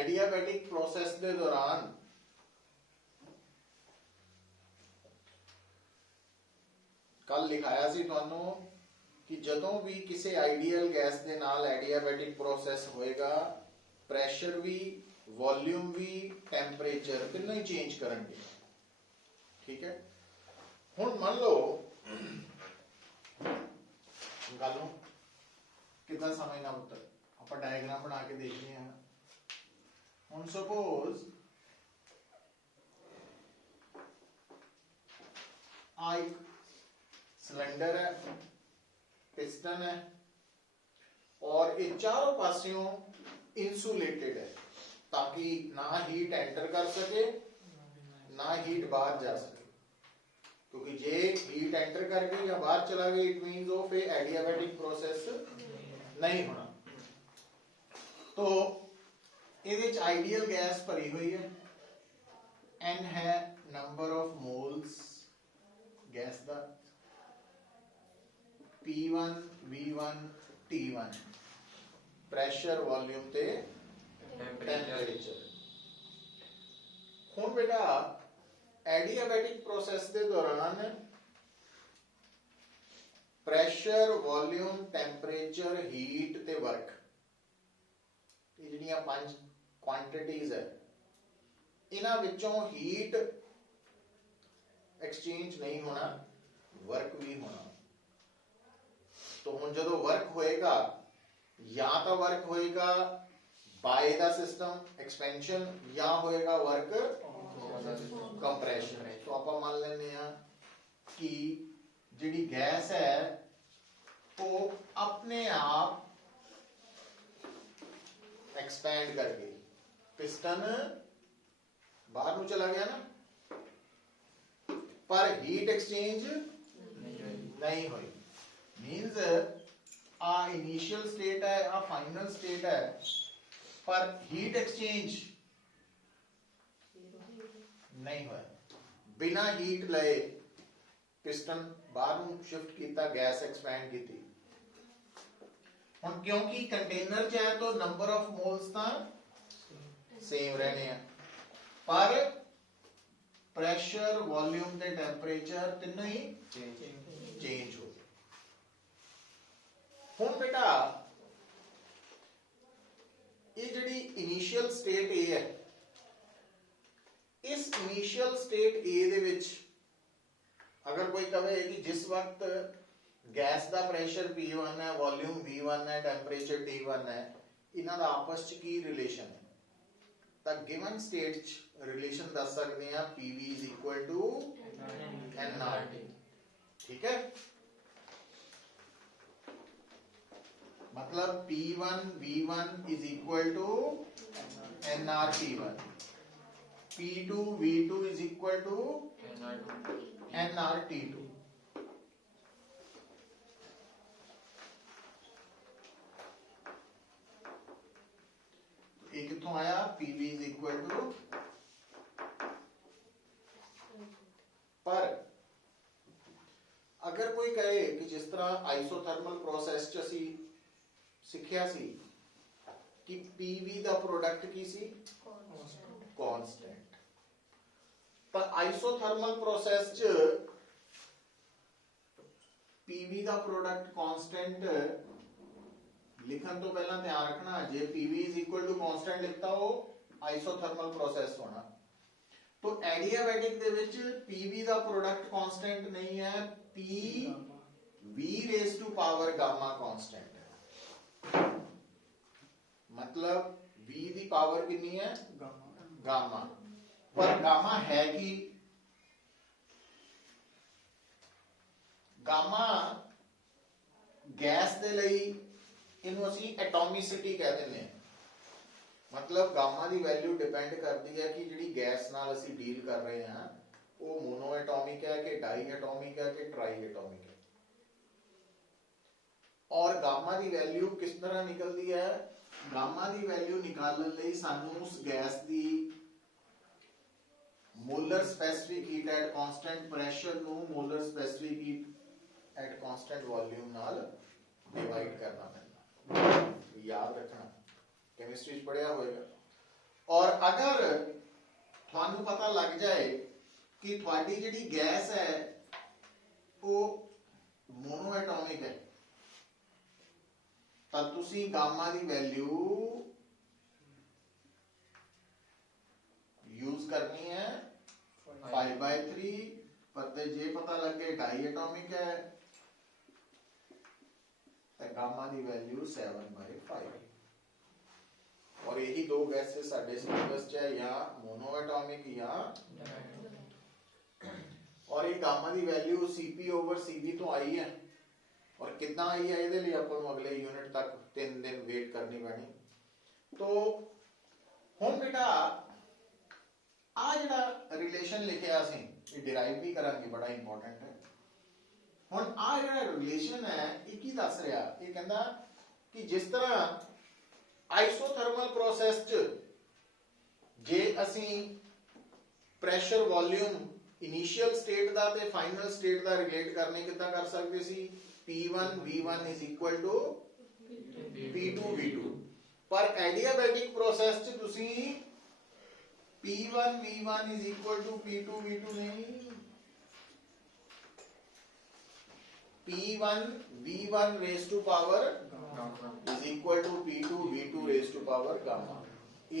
Adiabatic process के दौरान कल लिखाया सी तुहानू कि जदों भी किसी आइडियल गैस के नाल एडियाबैटिक प्रोसेस होएगा प्रैशर भी वॉल्यूम भी टैंपरेचर तीनों ही चेंज करेंगे। ठीक है, हुण मान लो गल कितना समझना पुत्र, आप डायग्राम बना के देखने हैं। हुण सपोज आ एक सिलेंडर है, पिस्टन है और ये चारों पासियों इंसुलेटेड है ताकि ना हीट एंटर कर सके ना हीट बाहर जा सके, क्योंकि जे हीट एंटर कर गई या बाहर चला गया इट मींस वो फिर एडियाबैटिक प्रोसेस नहीं होना। तो ये आइडियल गैस भरी हुई है, एन है नंबर ऑफ मोल्स गैस का, P1 V1 T1 pressure volume ते टेंपरेचर। हुण बेटा एडियाबैटिक प्रोसेस के दौरान प्रैशर वॉल्यूम टैंपरेचर हीट ते वर्क ये जिहड़ियां 5 क्वांटिटीज है, इन्हां विचों हीट एक्सचेंज नहीं होना, वर्क भी होना। तो हुण जदों वर्क होएगा या तो वर्क होएगा बाय द सिस्टम एक्सपेंशन या होएगा वर्क कंप्रेशन। तो आप मान लेने कि जिहड़ी गैस है वो अपने आप एक्सपैंड कर गई, पिस्टन बाहर नूं चला गया ना, पर हीट एक्सचेंज नहीं हुई। मीन्स आ इनिशियल स्टेट है, आ फाइनल स्टेट है, पर हीट एक्सचेंज नहीं हुआ। बिना हीट लए पिस्टन बाहर नूं शिफ्ट किया, गैस एक्सपैंड की। हुण क्योंकि कंटेनर च है तो नंबर ऑफ मोल्स तां सेम रहने हैं, पर प्रेशर वॉल्यूम ते टेंपरेचर तीनों ही चेंज हो। हुण बेटा ये जिहड़ी इनिशियल स्टेट ए है, इस इनिशियल स्टेट ए दे विच अगर कोई कहे कि जिस वक्त गैस का प्रेशर P1 है, वॉल्यूम V1 है, टैंपरेचर T1 है, इन्हां दा आपस च की रिलेशन है, तो गिवन स्टेट च रिलेशन दस सकते हैं PV is equal to nRT। ठीक है, मतलब P1 V1 is equal to nRT1, P2 V2 is equal to nRT2। ये कितों आया, PV इज इक्वल टू, पर अगर कोई कहे कि जिस तरह आइसोथर्मल प्रोसेस च असी सिक्ख्या सी कि PV दा प्रोडक्ट की सी कांस्टेंट, पर आइसोथर्मल प्रोसेस च PV दा प्रोडक्ट कांस्टेंट लिखन तो पहला ध्यान रखना, जे PV is equal to constant लिखता हो आइसोथर्मल प्रोसेस होना। तो एडियाबैटिक दे विच PV दा प्रोडक्ट कांस्टेंट नहीं है, PV raise to power gamma constant है। मतलब V दी पावर कितनी है, गामा, पर गामा है कि गामा गैस दे लई इनू असी एटॉमिसिटी कह देने हैं। मतलब गामा की वैल्यू डिपेंड करती है कि जिहड़ी गैस नाल असी डील कर रहे हैं वो मोनो एटॉमिक है कि डाई एटॉमिक है कि ट्राई एटॉमिक है। और गामा की वैल्यू किस तरह निकलती है, गामा की वैल्यू निकालने लई सानू उस गैस की molar specific heat at constant pressure नू molar specific heat at constant volume नाल डिवाइड करना पैंदा। याद रखना, केमिस्ट्री पढ़िया होएगा। और अगर थानू पता लग जाए कि थोड़ी जिहड़ी गैस है वो मोनो एटॉमिक है तो तुसी गामा की वैल्यू यूज करनी है 5/3 पर जे पता लगे डाई एटॉमिक है तो गामा की वैल्यू 7/5 और यही दो गैसेस साडे सिलेबस च है या मोनो एटॉमिक या और ये गामा की वैल्यू Cp/Cv तो आई है और कितना आई है ये लिए अपन अगले यूनिट तक 3 दिन वेट करनी पैनी तो हुण बेटा आ जिहड़ा रिलेशन लिखिया असीं ये डिराइव भी करांगे बड़ा इंपॉर्टेंट है हुण आ जिहड़ा रिलेशन है ये की दस रहा ये कहंदा कि जिस तरह आइसोथर्मल प्रोसेस च जे असीं प्रैशर वॉल्यूम इनिशियल स्टेट दा ते फाइनल स्टेट दा रिलेट करने किद्दां कर सकदे सी P1 V1 is equal to P2 V2 पर एडियाबैटिक प्रोसेस च तुसीं P1 V1 is equal to P2 V2 नहीं P1 V1 raised to power is equal to P2 V2 raised to power gamma A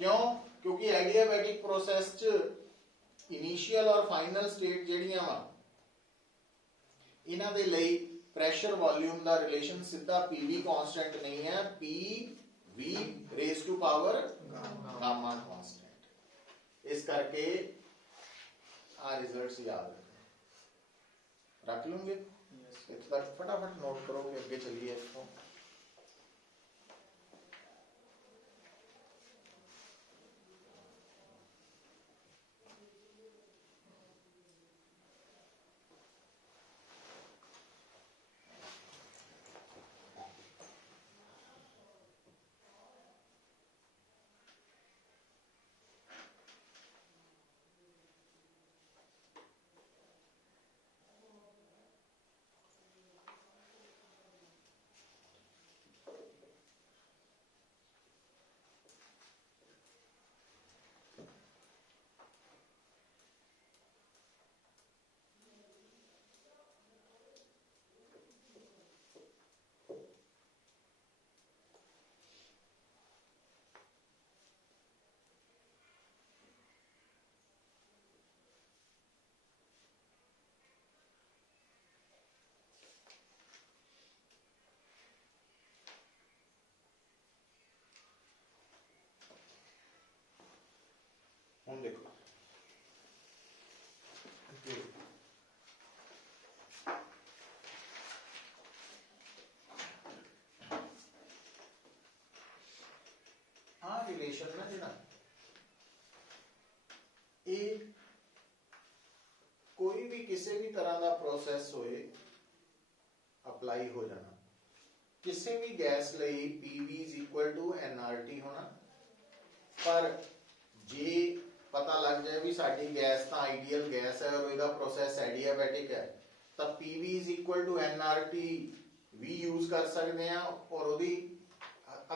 क्यों क्योंकि adiabatic process च initial और final state ਜਿਹੜੀਆਂ ਵਾ ਇਹਨਾਂ ਦੇ ਲਈ ਪ੍ਰੈਸ਼ਰ ਵੋਲਿਊਮ ਦਾ ਰਿਲੇਸ਼ਨ ਸਿੱਧਾ PV ਕਾਂਸਟੈਂਟ ਨਹੀਂ ਹੈ PV raise to power gamma constant ਇਸ ਕਰਕੇ ਆ ਰਿਜ਼ਲਟਸ ਯਾਦ ਰੱਖ ਲਓਗੇ ਇੱਥੇ ਤੱਕ फटाफट नोट करोगे ਅੱਗੇ चलिए इसको ਹੁਣ ਦੇਖੋ ਆ ਰਿਲੇਸ਼ਨ ਨਾ ਜਿਹੜਾ ਇਹ ਕੋਈ ਵੀ ਕਿਸੇ ਵੀ ਤਰ੍ਹਾਂ ਦਾ ਪ੍ਰੋਸੈਸ ਹੋਏ ਅਪਲਾਈ ਹੋ ਜਾਣਾ ਕਿਸੇ ਵੀ ਗੈਸ ਲਈ PV = nRT ਹੋਣਾ पर जे पता लग जाए भी साडी गैस तो आइडियल गैस है और इसका प्रोसेस एडियाबैटिक है तो PV = nRT भी यूज कर सकते हैं और ओदी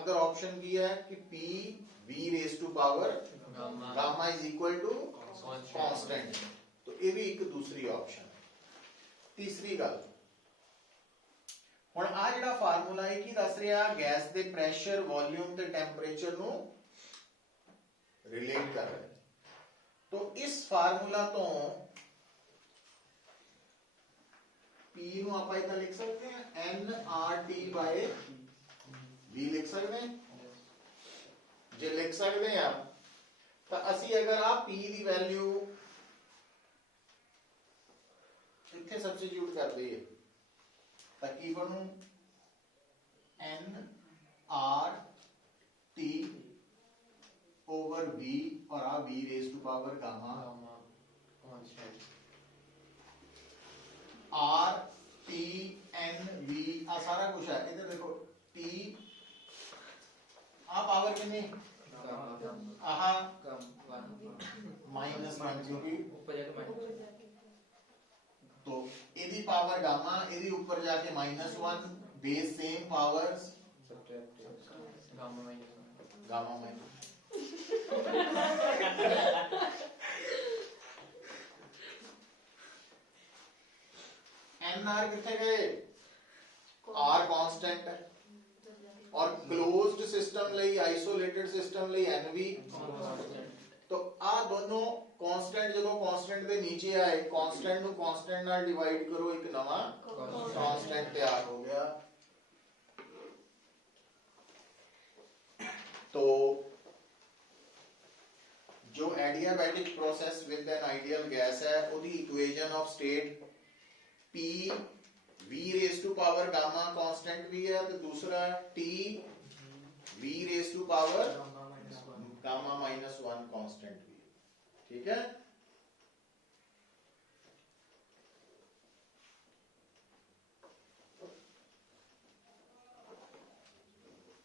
अगर ऑप्शन की है कि PV raised to power gamma = constant तो ये भी एक दूसरी ऑप्शन है। तीसरी गल हुण आ जिहड़ा फार्मूला है की दस रहा गैस के प्रैशर वॉल्यूम ते टैंपरेचर नू रिलेट कर रहे तो इस फार्मूला तो P नू आप इतना लिख सकते हैं nRT/V लिख सकते हैं जे लिख सकते हैं तो असी अगर आप P की वैल्यू इत्थे सब्स्टिट्यूट कर दईए तो की बनू nRT/V और आ V raised to power gamma RTNV आ सारा कुछ है इधर देखो T आ पावर कितनी आहा -1 क्योंकि तो इदी पावर गामा इदी ऊपर जाके -1 base same powers gamma minus N R कितने गए, आर कांस्टेंट है और क्लोज्ड सिस्टम ਲਈ आइसोलेटेड सिस्टम ਲਈ एन भी तो आ दोनों कांस्टेंट जो कांस्टेंट ਦੇ नीचे आए कांस्टेंट ਨੂੰ कांस्टेंट ਨਾਲ डिवाइड करो एक नवा कांस्टेंट तैयार हो गया। तो जो adiabatic process with an ideal gas है उसकी equation of state P V raise to power gamma constant भी है तो दूसरा T V raise to power gamma -1 constant भी है। ठीक है,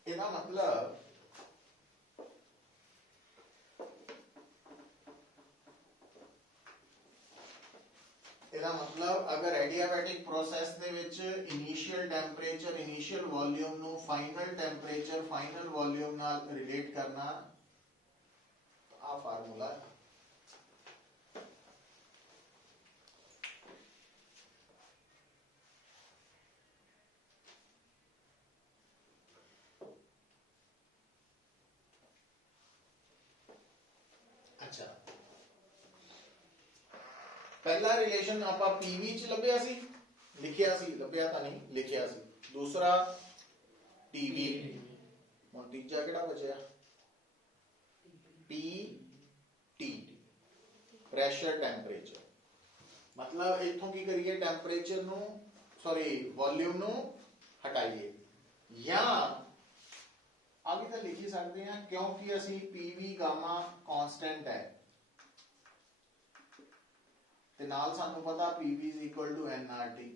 इसका मतलब अगर एडियाबैटिक प्रोसेस दे विच इनिशियल टेंपरेचर इनिशियल वॉल्यूम नु फाइनल टेंपरेचर फाइनल वॉल्यूम नाल रिलेट करना तो आ फार्मूला है। अच्छा, पहला रिलेशन आपा पीवी च लभ्या सी लिखिया सी लभ्या तो नहीं लिखिया सी, दूसरा टीवी हुण तीजा किहड़ा बचया पी टी प्रेशर टेंपरेचर। मतलब इथों की करिए टेंपरेचर नु सॉरी वॉल्यूम नु हटाइए या आगे तो लिख ही सकते हैं क्योंकि असी पीवी गामा कांस्टेंट है ते नाल सानू पता PV is equal to NRT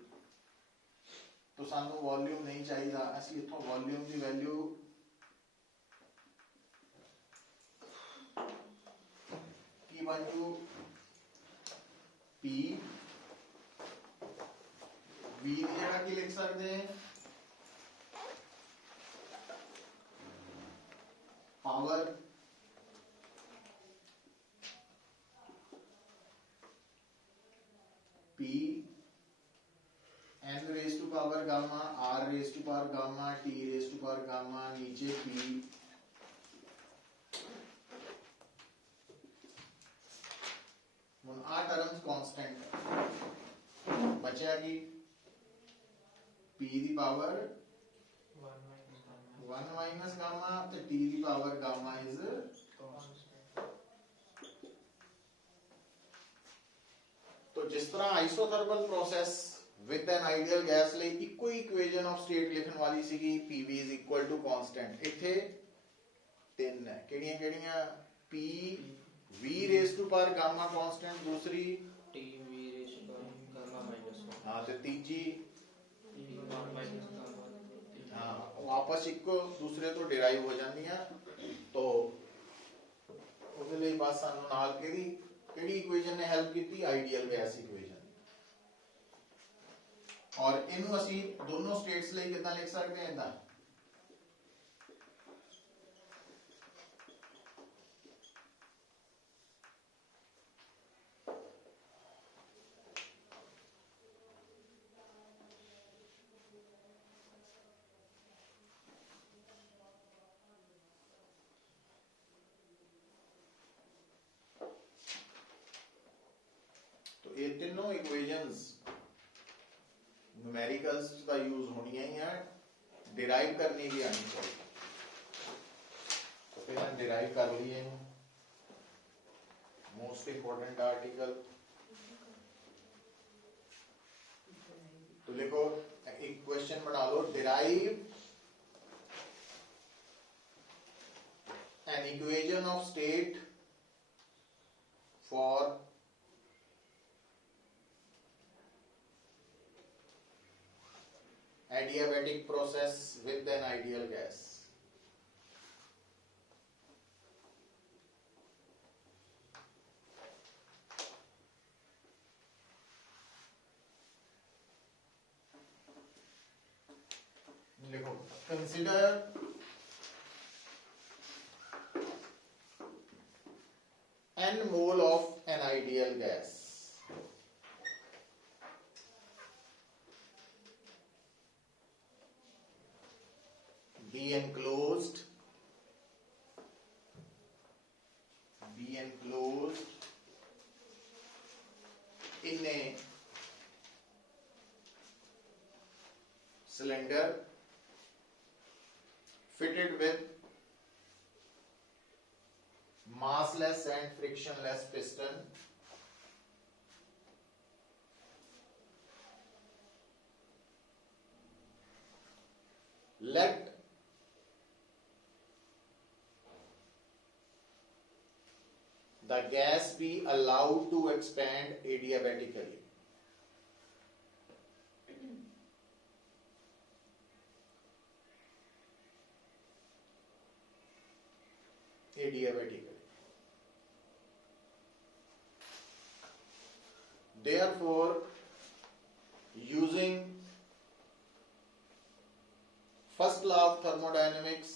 तो सानू वॉल्यूम नहीं चाहिए, असी इथों वॉल्यूम की वैल्यू की बन टू पी वी की जगह की लिख सकते हैं power P n raise to power gamma r raise to power gamma t raise to power gamma नीचे P आ टर्म्स कांस्टेंट बचा की P दी पावर 1 माइनस गामा ते T दी पावर गामा इज तो जिस तरह isothermal process with an ideal gas ਲਈ ਇੱਕੋ ਹੀ ਇਕੁਏਸ਼ਨ ਆਫ ਸਟੇਟ ਲਿਖਣ ਵਾਲੀ ਸੀਗੀ PV is equal to constant, ਇੱਥੇ ਤਿੰਨ ਹੈ ਕਿਹੜੀਆਂ ਕਿਹੜੀਆਂ P V raised to power gamma constant, दूसरी T V raised to power gamma -1 हाँ ਤੇ तीजी T 1 minus gamma हाँ वापस ਇੱਕੋ दूसरे ਤੋਂ ਡਿਰਾਈਵ ਹੋ ਜਾਂਦੀਆਂ। तो ਉਹਦੇ ਲਈ ਬਸ ਸਾਨੂੰ ਨਾਲ ਕਿਹੜੀ ਇਕੁਏਸ਼ਨ ਨੇ ਹੈਲਪ ਕੀਤੀ ਆਈਡੀਅਲ ਗੈਸ ਇਕੁਏਸ਼ਨ। और इनू असी दोनों स्टेट्स ਲਈ कितना लिख सकते हैं इदा तो ये तीनों इक्वेशंस न्यूमेरिकल्स का यूज होनी है, डिराइव करनी भी आनी चाहिए। तो फिर हम डिराइव कर लिए मोस्ट इंपॉर्टेंट आर्टिकल। तो लिखो एक क्वेश्चन बना लो, derive an equation of state for adiabatic process with an ideal gas। लिखो consider n mole of an ideal gas. Be enclosed in a cylinder fitted with massless and frictionless piston. Let the gas be allowed to expand adiabatically. Therefore, using first law of thermodynamics,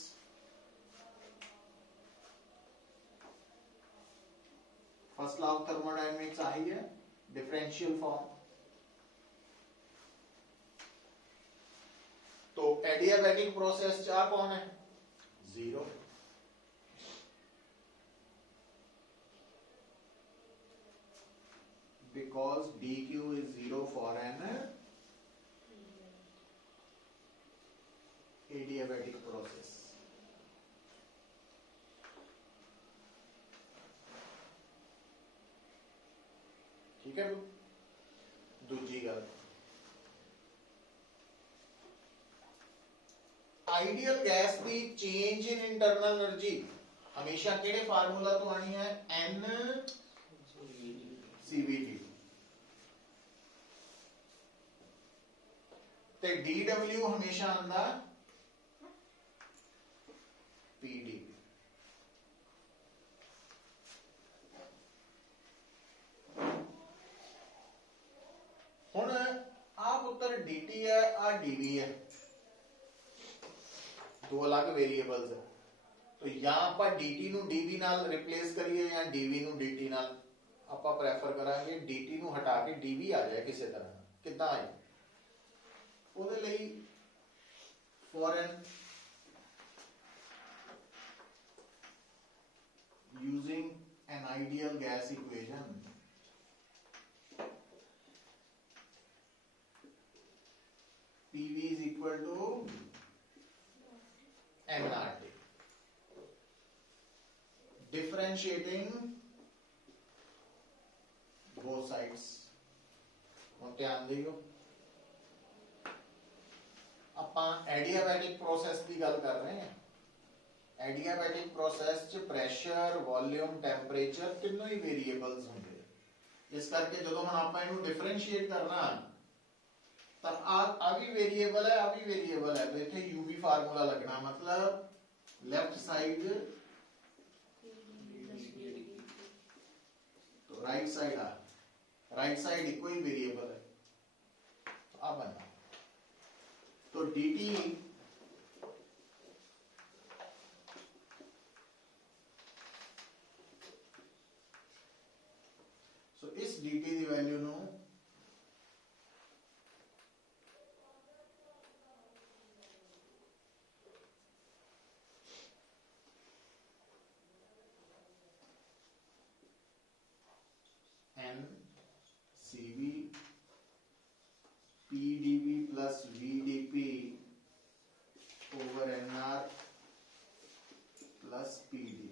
आई है differential form. तो adiabatic process चाह कौन है? Zero. Because dq is zero for an adiabatic process. ठीक है. दूसरी गल, ideal gas की चेंज इन इंटरनल एनर्जी हमेशा केड़े फार्मूला तो आनी है? N CVT. ते dw हमेशा आंदा pd. हुण आ पुत्र dt है, आ dv है, दो अलग वेरिएबल्स है. तो या आपां dt नु dv नाल रिप्लेस करिए या dv नु dt नाल. आपां प्रेफर करांगे dt नु हटा के dv आ जाए किसी तरह. कितना आए? ਉਹਦੇ ਲਈ for an using an ideal gas equation, PV is equal to nRT. Differentiating both sides. ਹੁਣ ਧਿਆਨ ਦਿਓ, ਆਪਾਂ ਐਡੀਆਬੈਟਿਕ ਪ੍ਰੋਸੈਸ ਦੀ ਗੱਲ ਕਰ ਰਹੇ ਹਾਂ. ਐਡੀਆਬੈਟਿਕ ਪ੍ਰੋਸੈਸ 'ਚ ਪ੍ਰੈਸ਼ਰ, ਵੋਲਿਊਮ, ਟੈਂਪਰੇਚਰ ਤਿੰਨੋਂ ਹੀ ਵੇਰੀਏਬਲਸ ਹੁੰਦੇ. ਇਸ ਕਰਕੇ ਜਦੋਂ ਹੁਣ ਆਪਾਂ ਇਹਨੂੰ ਡਿਫਰੈਂਸ਼ੀਏਟ ਕਰਨਾ ਤਾਂ ਆ ਵੀ ਵੇਰੀਏਬਲ ਹੈ, ਆ ਵੀ ਵੇਰੀਏਬਲ ਹੈ. ਤੇ ਇੱਥੇ ਯੂਵੀ ਫਾਰਮੂਲਾ ਲੱਗਣਾ, ਮਤਲਬ ਲੈਫਟ ਸਾਈਡ तो राइट साइड राइट साइड इको ही वेरिएबल है. तो आ बनना, तो dt सो इस dt की वैल्यू नो n cv pdv plus vdp over nr plus pd.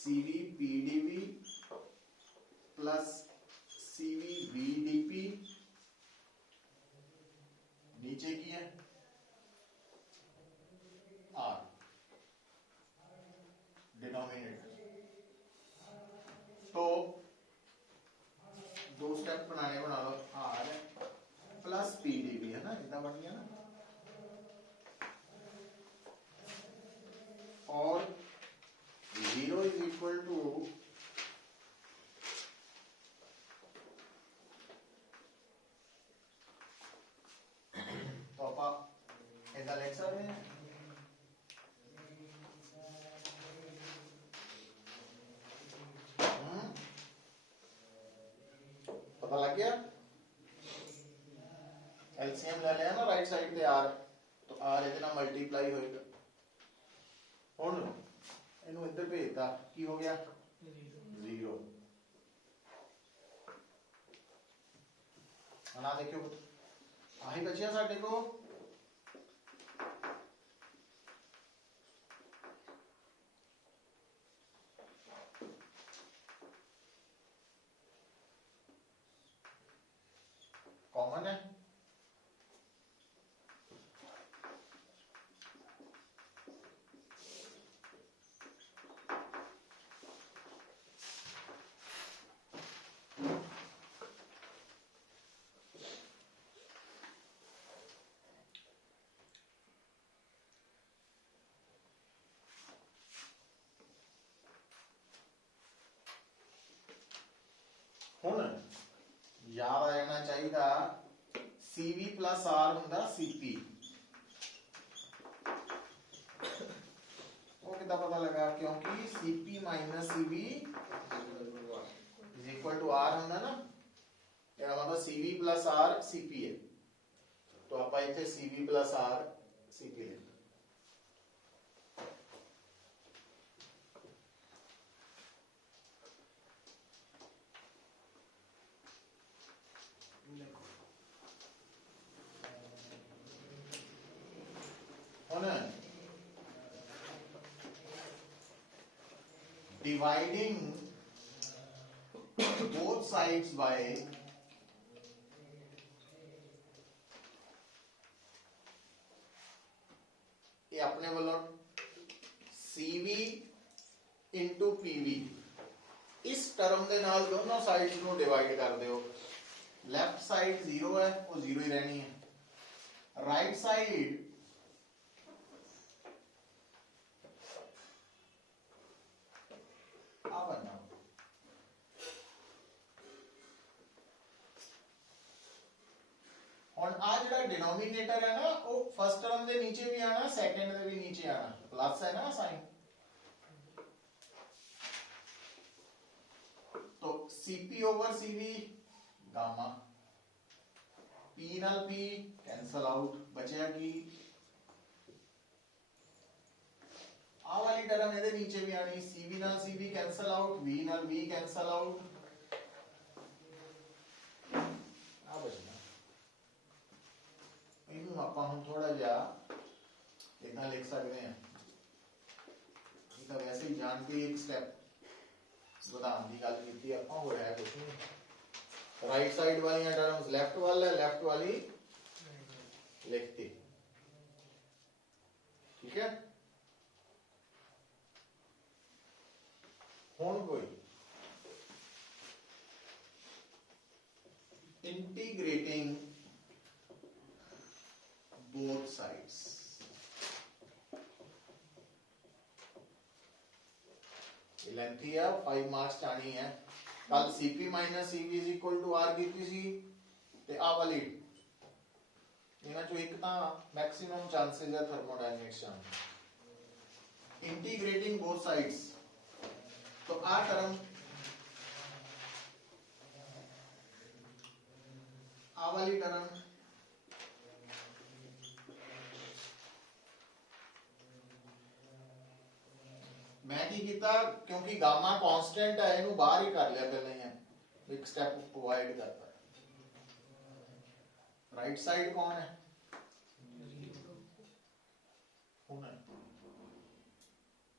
cv pdv plus cv vdp नीचे की है R डिनोमिनेटर. तो दो स्टेप बनाने बना लो. R प्लस PDB है ना, इतना बन गया ना. और 0 इज इक्वल टू लग गया एलसीएम ले लिया ना राइट साइड ते आर तो आर ਇਹਦੇ ਨਾਲ ਮਲਟੀਪਲਾਈ ਹੋਏਗਾ ਹੁਣ ਇਹਨੂੰ ਇੱਧਰ ਭੇਜਤਾ ਕੀ ਹੋ ਗਿਆ 0 ਹਣਾ ਦੇਖਿਓ ਆਹੀ ਬਚਿਆ ਸਾਡੇ ਕੋ कॉमन है ਹੁਣ याद आ जाना चाहिए CV प्लस R ਹੁੰਦਾ CP वो कितना पता लगा क्योंकि CP minus CV is equal to R ਹੁੰਦਾ ना ਇਹਦਾ मतलब CV प्लस R CP है तो ਆਪਾਂ ਇੱਥੇ CV प्लस R CP ले dividing both sides by ये अपने वालों CV into PV इस टर्म दे नाल दोनों साइड्स को डिवाइड कर दो लेफ्ट साइड 0 है वो 0 ही रहनी है राइट साइड और आ जड़ा डिनोमिनेटर है ना वो फर्स्ट टर्म दे नीचे भी आना सेकंड दे भी नीचे आना प्लस है ना साइन तो CP over CV gamma P नाल P कैंसल आउट बचेगा की आ वाली टर्म ਇਹਦੇ नीचे भी आनी CV नाल CV कैंसल आउट V नाल V कैंसल आउट आ बचना ਇਹਨੂੰ ਆਪਾਂ ਹੁਣ ਥੋੜਾ ਜਿਹਾ ਇਦਾਂ ਲਿਖ ਸਕਦੇ ਹਾਂ ਇਹ ਤਾਂ ਵੈਸੇ ਹੀ ਜਾਣ ਕੇ ਇੱਕ ਸਟੈਪ ਵਧਾਉਣ ਦੀ ਗੱਲ ਕੀਤੀ ਆਪਾਂ ਹੋ ਰਿਹਾ ਕੁਝ ਨਹੀਂ ਰਾਈਟ ਸਾਈਡ ਵਾਲੀਆਂ ਟਰਮਸ ਲੈਫਟ ਵਾਲਾ ਹੈ ਲੈਫਟ ਵਾਲੀ ਲਿਖਤੀ ਠੀਕ ਹੈ ਹੁਣ ਕੋਈ integrating both sides लेंथी है 5 मार्क्स चानी है कल CP minus CV is equal to R कीती सी ते आ वाली इना जो एक ता मैक्सिमम चांसेस है थर्मोडायनेमिक्स चान इंटीग्रेटिंग बोथ साइड्स तो आ टर्म आ वाली टर्म मैं की कीता क्योंकि गामा कांस्टेंट है इनू बाहर ही कर लिया पहले ही है एक स्टेप प्रोवाइड करता है राइट साइड कौन है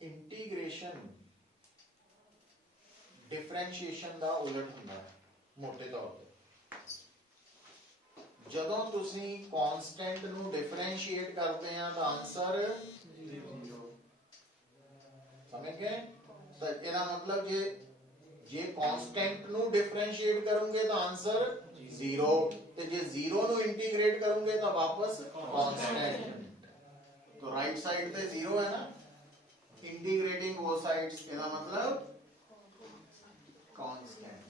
इंटीग्रेशन डिफरेंशिएशन दा उलट हुंदा है मोटे तौर पे ਜਦੋਂ ਤੁਸੀਂ कांस्टेंट ਨੂੰ डिफरेंशिएट करते हैं तो आंसर समझ गए तो ਇਹਦਾ मतलब जे कांस्टेंट ਨੂੰ डिफरेंशिएट करोगे तो आंसर 0 ਤੇ ਜੇ 0 ਨੂੰ इंटीग्रेट करोगे तो वापस कांस्टेंट तो राइट साइड पे 0 है ना इंटीग्रेटिंग बोथ साइड्स ਇਹਦਾ मतलब कांस्टेंट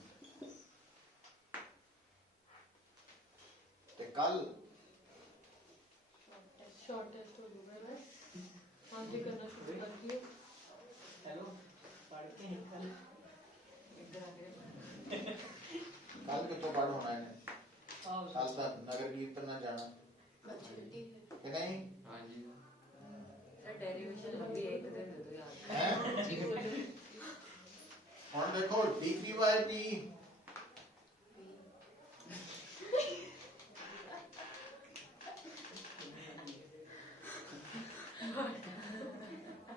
ते कल शॉर्ट टेस्ट हो गया है आज भी करना शुरू कर दिया हेलो पढ़ के निकल इधर आ गए कल कितों पढ़ होना है कल तक नगर कीर्तन ना जाना कि नहीं हाँ जी डेरिवेशन लंबी है, एक दिन दे दो यार। हैं और देखो डी पी बाय पी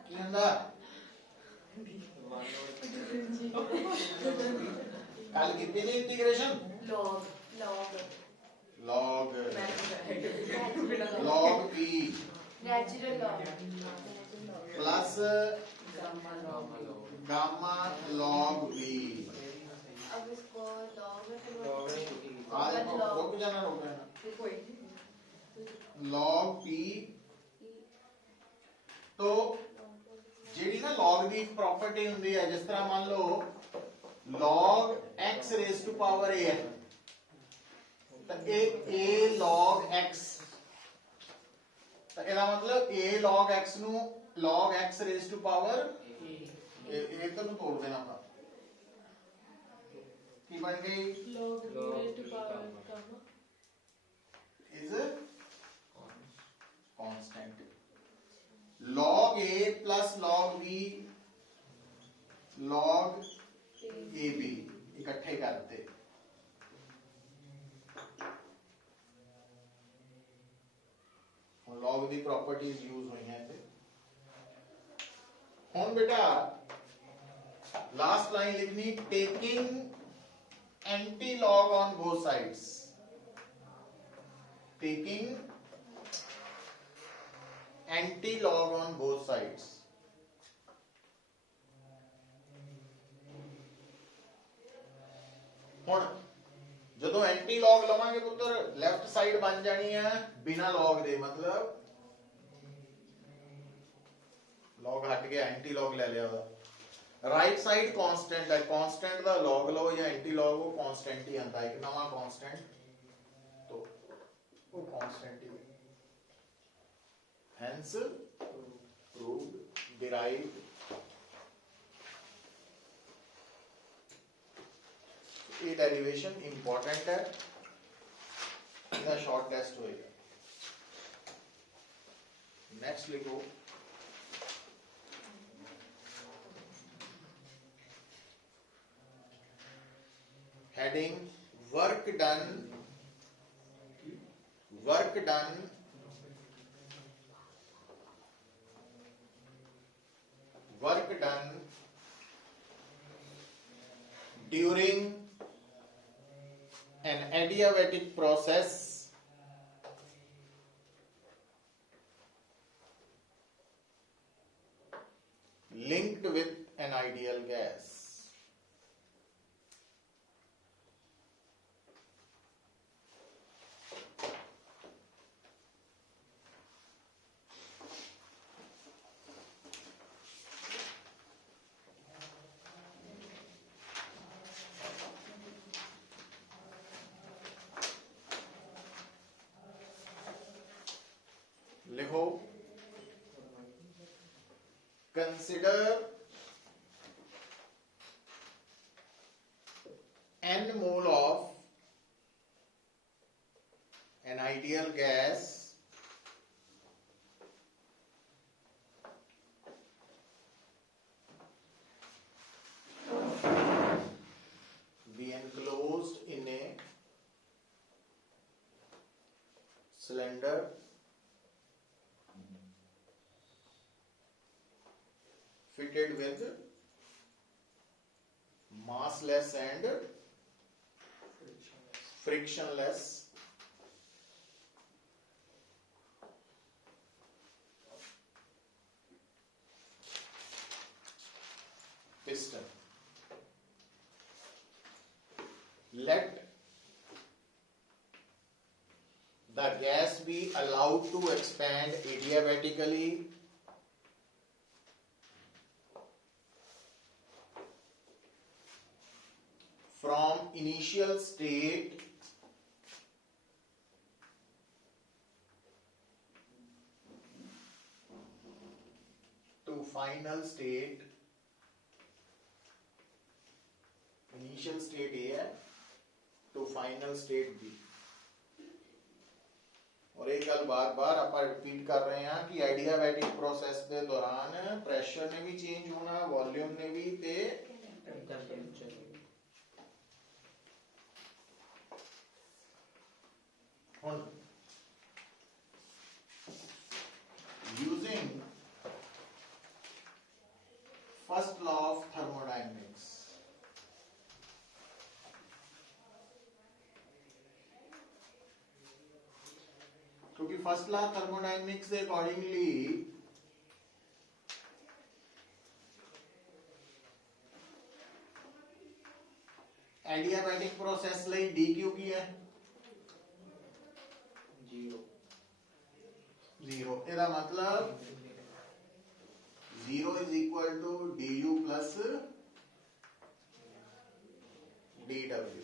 की कहंदा कल कितनी नहीं integration log log log log p natural log plus gamma log v अब इसको लॉग में लॉग में फिर लिखी आ रुक जाना कोई log p तो ਜਿਹੜੀ ਨਾ log ਦੀ ਇੱਕ ਪ੍ਰੋਪਰਟੀ ਹੁੰਦੀ ਹੈ ਜਿਸ ਤਰ੍ਹਾਂ ਮੰਨ ਲਓ log x raised to power a ਹੈ ਤਾਂ ਇਹ a log x ਤਾਂ ਇਹਦਾ ਮਤਲਬ a log x ਨੂੰ log x raised to power ਇਹ ਤਾਂ ਨੂੰ ਤੋੜ ਦੇਣਾ ਹੁੰਦਾ ਕੀ ਬਣ ਗਈ log Log raise to to power power. Gamma is constant log a plus log b log ab इकट्ठे करते log ਦੀ प्रॉपर्टीज यूज हुई हैं इत्थे हुन बेटा लास्ट लाइन लिखनी taking anti log on both sides taking anti log on both sides ਹੁਣ ਜਦੋਂ ਐਂਟੀ log ਲਵਾਂਗੇ ਪੁੱਤਰ ਲੈਫਟ ਸਾਈਡ ਬਣ ਜਾਣੀ ਹੈ ਬਿਨਾ log ਦੇ ਮਤਲਬ log ਹਟ ਗਿਆ ਐਂਟੀ log ਲੈ ਲਿਆ ਉਹਦਾ ਰਾਈਟ ਸਾਈਡ ਕਾਂਸਟੈਂਟ ਹੈ ਕਾਂਸਟੈਂਟ ਦਾ log ਲਓ ਜਾਂ ਐਂਟੀ log ਉਹ ਕਾਂਸਟੈਂਟ ਹੀ ਆਂਦਾ ਇੱਕ ਨਵਾਂ ਕਾਂਸਟੈਂਟ तो वो कांस्टेंट ही hence proved derived ये डेरिवेशन इंपॉर्टेंट है इसका शॉर्ट टेस्ट होएगा नेक्स्ट लिखो heading work done work done during an adiabatic process linked with an ideal gas लिखो consider n mole of an ideal gas be enclosed in a cylinder fitted with massless and frictionless piston. Let the gas be allowed to expand adiabatically from initial state to final state. Initial state ये है final state B. और एक गल बार बार आप repeat कर रहे हैं कि एडियाबैटिक प्रोसेस के दौरान प्रेशर ने भी चेंज होना, वॉल्यूम ने भी, ते टेंपरेचर हुन using first law of thermodynamics, क्योंकि फर्स्ट लॉ थर्मोडायनेमिक्स के अकॉर्डिंगली एडियाबैटिक प्रोसेस ਲਈ dq ਕੀ ਹੈ 0 0। ਇਹਦਾ मतलब 0 is equal to du plus dw।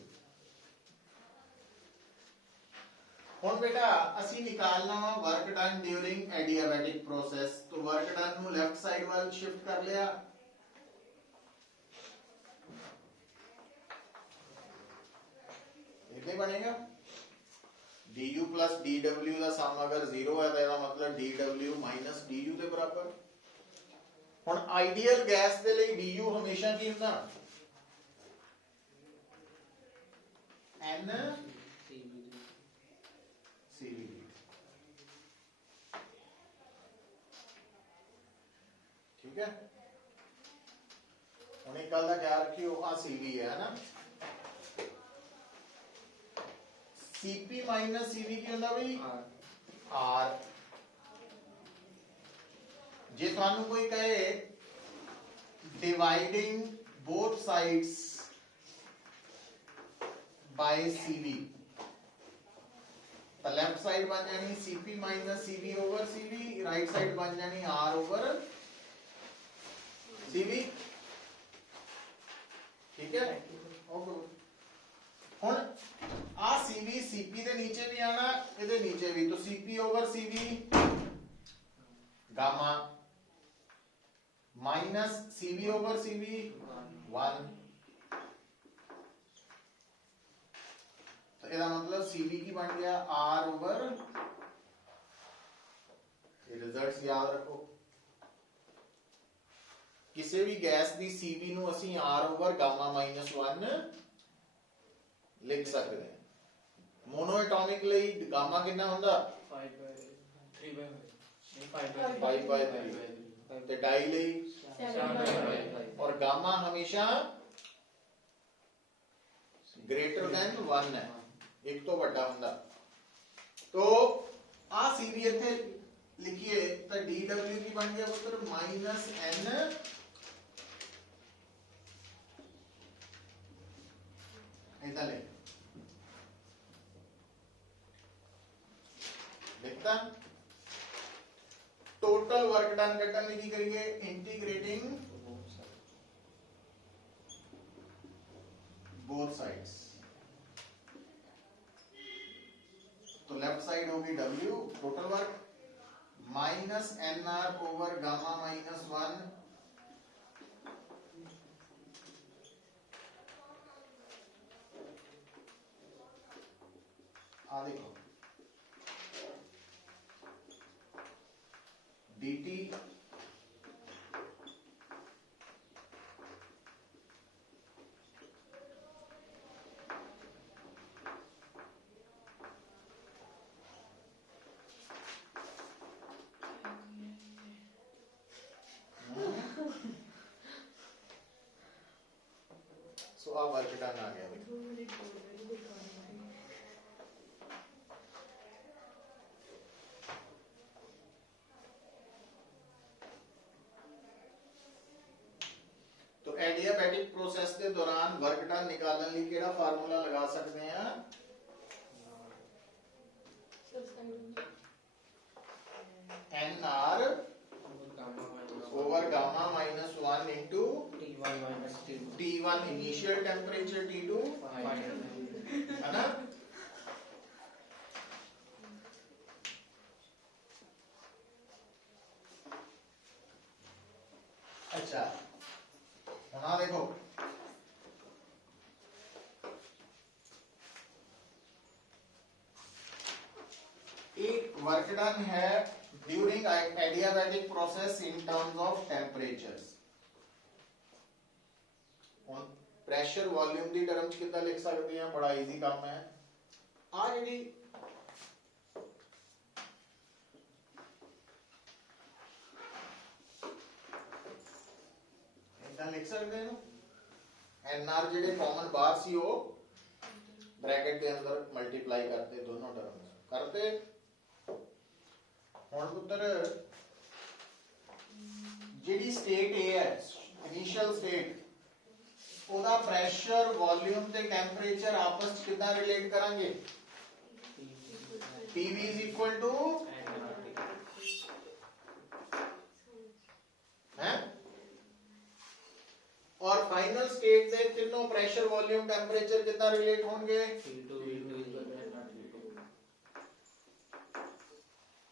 ਹੁਣ बेटा ਅਸੀਂ ਨਿਕਾਲਣਾ ਵਾ ਵਰਕ ਡਨ ਡਿਊਰਿੰਗ ਐਡੀਆਬੈਟਿਕ ਪ੍ਰੋਸੈਸ। तो वर्क डन ਨੂੰ ਲੈਫਟ ਸਾਈਡ ਵੱਲ ਸ਼ਿਫਟ ਕਰ ਲਿਆ। इतने बनेगा du plus dw का सम अगर 0 है तो ਇਹਦਾ मतलब dw minus du ਦੇ ਬਰਾਬਰ। ਹੁਣ ਆਈਡੀਅਲ ਗੈਸ ਦੇ ਲਈ du ਹਮੇਸ਼ਾ ਕੀ ਹੁੰਦਾ n cv। ठीक है, ਹੁਣ एक गल का ख्याल रखियो, आ cv है ना, cp माइनस cv की ਹੁੰਦਾ ਬਈ r। ਜੇ ਤੁਹਾਨੂੰ ਕੋਈ ਕਹੇ dividing both sides by cv, तो लेफ्ट साइड बन जानी cp minus cv over cv, right side बन जानी r ओवर cv। ठीक है, ओके। ਹੁਣ आ cv cp ਦੇ नीचे भी आना, ਇਹਦੇ नीचे भी, तो cp over cv gamma minus cv over cv 1। तो ਇਹਦਾ मतलब cv की बन गया r ओवर, ये रिजल्ट्स याद रखो, किसी भी गैस ਦੀ cv ਨੂੰ ਅਸੀਂ r ओवर गामा माइनस 1 लिख सकते हैं। मोनो एटॉमिक ਲਈ गामा कितना ਹੁੰਦਾ 5/3 ਤੇ डाई ਲਈ, और गामा हमेशा ग्रेटर देन 1 है, एक तो बड़ा ਹੁੰਦਾ। तो आ cv ਇੱਥੇ लिखिए तो dw की बन गया पुत्र माइनस n ऐसा ले देखता। टोटल वर्क डन कटन की करिए इंटीग्रेटिंग बोथ साइड्स। तो लेफ्ट साइड होगी w total work minus N R over gamma minus 1 देखो dt सो अब वर्क डन आ गया। तो एडियाबैटिक प्रोसेस के दौरान वर्क डन निकालने लिए केड़ा फार्मूला लगा सकते हैं N R over gamma minus 1 into T1 initial temperature, T2 है ना। अच्छा हाँ देखो वर्क डन है during adiabatic process in terms of temperatures. ਹੁਣ ਪ੍ਰੈਸ਼ਰ ਵੋਲਿਊਮ ਦੀ ਟਰਮ ਚ ਕਿੱਦਾਂ ਲਿਖ ਸਕਦੇ ਆ, ਬੜਾ ਈਜ਼ੀ ਕੰਮ ਹੈ। ਆ ਜਿਹੜੀ ਇਦਾਂ ਲਿਖ ਸਕਦੇ ਇਹਨੂੰ, एनआर ਜਿਹੜੇ ਕਾਮਨ ਬਾਹਰ ਸੀ ਉਹ ब्रैकेट के अंदर मल्टीप्लाई करते दोनों टर्म करते। हुण पुत्र जिहड़ी स्टेट ए है इनिशियल स्टेट ओदा प्रेशर वॉल्यूम ते टेंपरेचर आपस च किदां रिलेट करांगे, PV इज इक्वल टू है, और फाइनल स्टेट दे तीनों प्रेशर वॉल्यूम टेंपरेचर कितना रिलेट होंगे,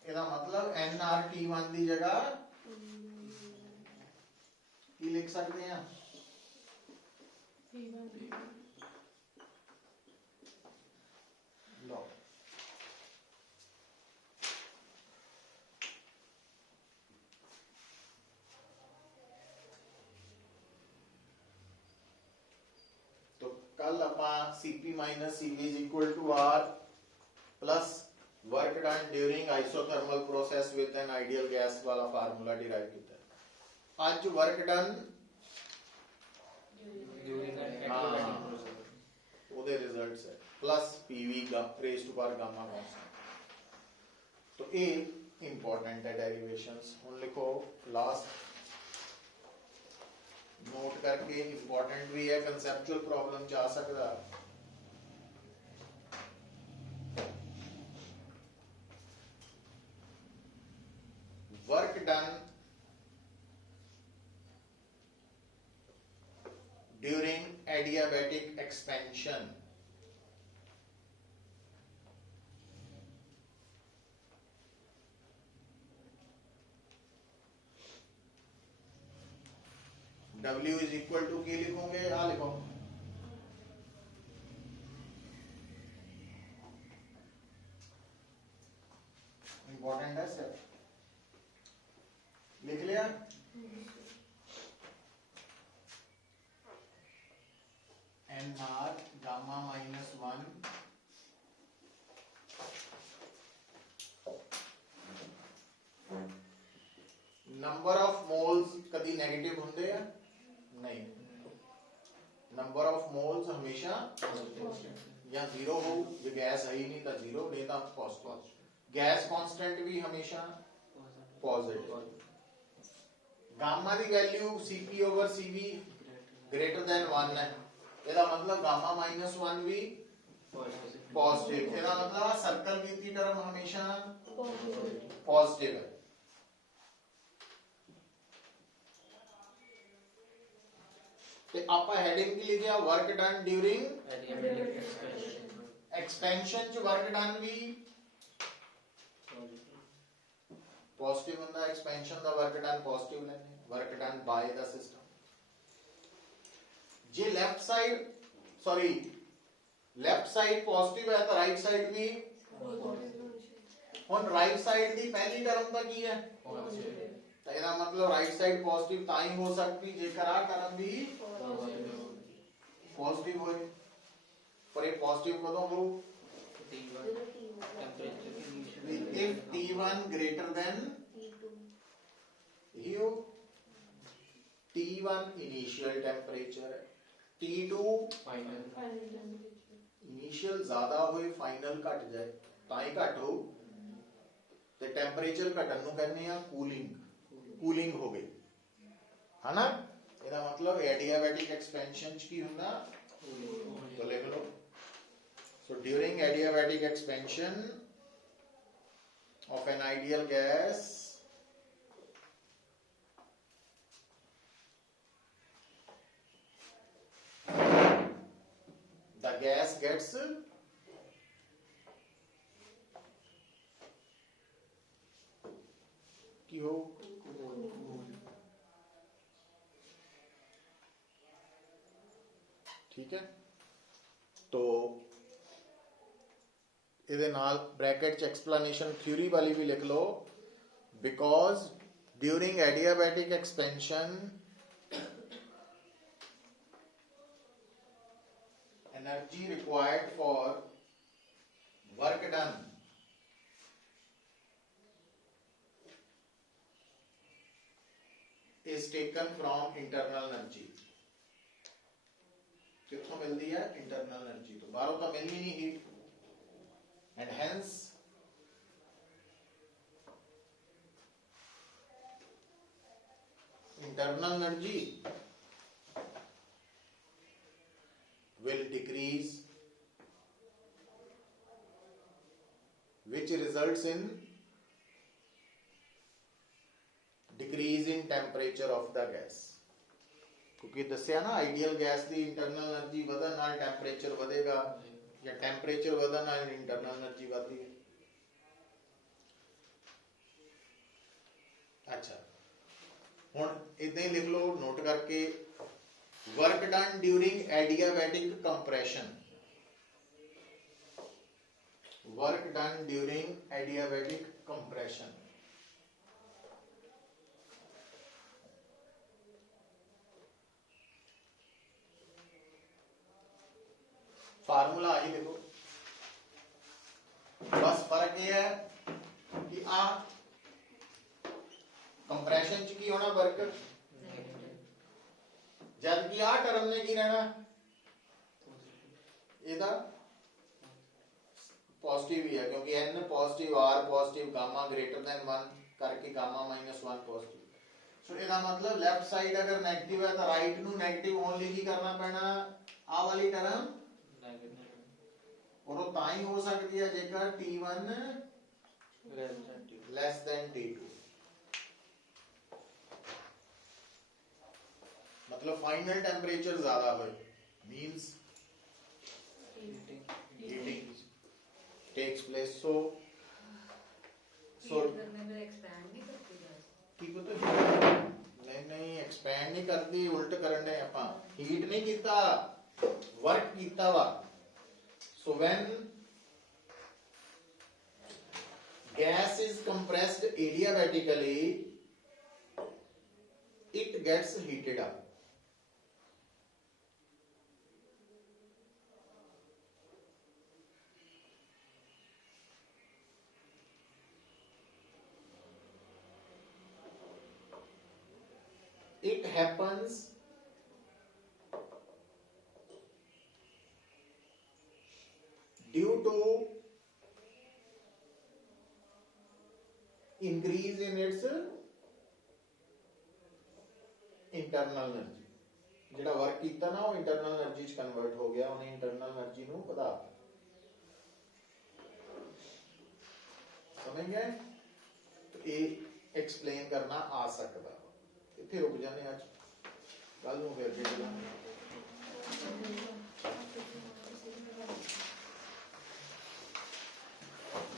ਇਹਦਾ मतलब nRT1 ਦੀ ਜਗ੍ਹਾ ਕੀ ਲਿਖ ਸਕਦੇ ਆ, ਲਓ कल अपा Cp minus Cv is equal to R plus work done during isothermal process with an ideal gas वाला फार्मूला डिराइव किया। आज वर्क डन ਉਹਦੇ ਰਿਜ਼ਲਟਸ ਹੈ plus PV raise to power gamma constant. तो ये इंपॉर्टेंट है डेरिवेशंस। हुण लिखो लास्ट नोट करके, इंपॉर्टेंट भी है, कंसेप्चुअल प्रॉब्लम च आ सकता। Work done during adiabatic expansion W is equal to की लिखोगे, आ लिखो इंपॉर्टेंट है सर, लिख लिया। NR gamma minus 1 number of moles कभी नेगेटिव होंगे हैं नहीं, नंबर ऑफ मोल्स हमेशा या जीरो हो, ये गैस है ही नहीं तो जीरो, नहीं तो पॉजिटिव। गैस कांस्टेंट भी हमेशा पॉजिटिव। गामा की value Cp over Cv greater than 1 है, ਇਹਦਾ मतलब गामा माइनस 1 भी पॉजिटिव। ਇਹਦਾ मतलब सर्कल की टर्म हमेशा पॉजिटिव है। ਤੇ ਆਪਾਂ ਹੈਡਿੰਗ ਕੀ ਲਿਖਿਆ, ਵਰਕ ਡਨ ਡਿਊਰਿੰਗ ਐਕਸਪੈਂਸ਼ਨ ਚ ਵਰਕ ਡਨ ਵੀ ਪੋਜ਼ਿਟਿਵ ਹੁੰਦਾ, ਐਕਸਪੈਂਸ਼ਨ ਦਾ ਵਰਕ ਡਨ ਪੋਜ਼ਿਟਿਵ ਲੈਣੇ, ਵਰਕ ਡਨ ਬਾय ਦਾ ਸਿਸਟਮ। ਜੇ left side sorry left side positive ਹੈ ਤਾਂ ਰਾਈਟ ਸਾਈਡ ਵੀ, ਹੁਣ ਰਾਈਟ ਸਾਈਡ ਦੀ ਪਹਿਲੀ ਟਰਮ ਦਾ ਕੀ ਹੈ, तो ਇਹਦਾ मतलब राइट साइड पॉजिटिव ਤਾਂ ਹੀ ਹੋ ਸਕਦੀ ਜੇਕਰ ਆ ਟਰਮ ਵੀ पॉजिटिव ਹੋਏ। ਪਰ ਇਹ पॉजिटिव ਕਦੋਂ ਹੋ, if T1 greater than you, T1 initial temperature, T2 initial ज्यादा ਹੋਏ फाइनल घट जाए ਤਾਂ ਹੀ ਘਟ ਹੋ, ਤੇ टेंपरेचर घटन ਨੂੰ ਕਹਿੰਦੇ ਆ ਕੂਲਿੰਗ, कूलिंग हो गई है ना। ਇਹਦਾ मतलब एडियाबैटिक एक्सपेंशन च की ਹੁੰਦਾ, तो लिख लो। So during adiabatic expansion of an ideal gas, the gas gets की हो, ठीक है। तो ਇਹਦੇ ਨਾਲ ਬ੍ਰੈਕਟ ਚ ਐਕਸਪਲੇਨੇਸ਼ਨ ਥਿਊਰੀ ਵਾਲੀ ਵੀ ਲਿਖ ਲਓ because during adiabatic expansion energy required for work done is taken from internal energy ਕਿੱਥੋਂ ਮਿਲਦੀ ਹੈ ਇੰਟਰਨਲ એનર્ਜੀ ਤੋਂ ਬਾਹਰੋਂ ਤਾਂ ਮਿਲਣੀ ਨਹੀਂ heat and hence internal energy will decrease, which results in decrease in temperature of the gas. क्योंकि दसिया ना आइडियल गैस की इंटरनल एनर्जी ਵਧਣ ਨਾਲ ਟੈਂਪਰੇਚਰ ਵਧੇਗਾ ਜਾਂ ਟੈਂਪਰੇਚਰ ਵਧਣ ਨਾਲ ਇੰਟਰਨਲ એનર્ਜੀ ਵਧਦੀ ਹੈ। अच्छा ਹੁਣ ਇਦਾਂ ਹੀ ਲਿਖ ਲਓ ਨੋਟ ਕਰਕੇ work done during adiabatic compression, work done during adiabatic compression formula I देखो बस फर्क ये है कि आ कंप्रेशन च की होना वर्क जब कि आ टर्म ने की रहना ਇਹਦਾ पॉजिटिव ही है क्योंकि n positive r positive gamma greater than 1 करके गामा -1 पॉजिटिव सो ਇਹਦਾ मतलब लेफ्ट साइड अगर नेगेटिव है तो राइट नु नेगेटिव ओनली की करना पैना आ वाली टर्म और वो ताई हो सकती है जेकर T1 less than T2 मतलब फाइनल टेम्परेचर ज्यादा हो means heating takes place so expand नहीं करती की पता नहीं एक्सपैंड नहीं करती उल्ट करन दे ਆਪਾਂ हीट नहीं कीता वर्क कीता वा so when gas is compressed adiabatically it gets heated up it happens due to increase in its internal energy ਜਿਹੜਾ ਵਰਕ ਕੀਤਾ ਨਾ ਉਹ ਇੰਟਰਨਲ એનર્ਜੀ ਚ ਕਨਵਰਟ ਹੋ ਗਿਆ ਉਹਨੇ ਇੰਟਰਨਲ એનર્ਜੀ ਨੂੰ ਵਧਾ ਸਮਝ ਗਏ ਇਹ ਐਕਸਪਲੇਨ ਕਰਨਾ ਆ ਸਕਦਾ ਇੱਥੇ ਰੁਕ ਜਾਂਦੇ ਅੱਜ ਕੱਲ ਨੂੰ ਫਿਰ ਅੱਗੇ ਚੱਲਾਂਗੇ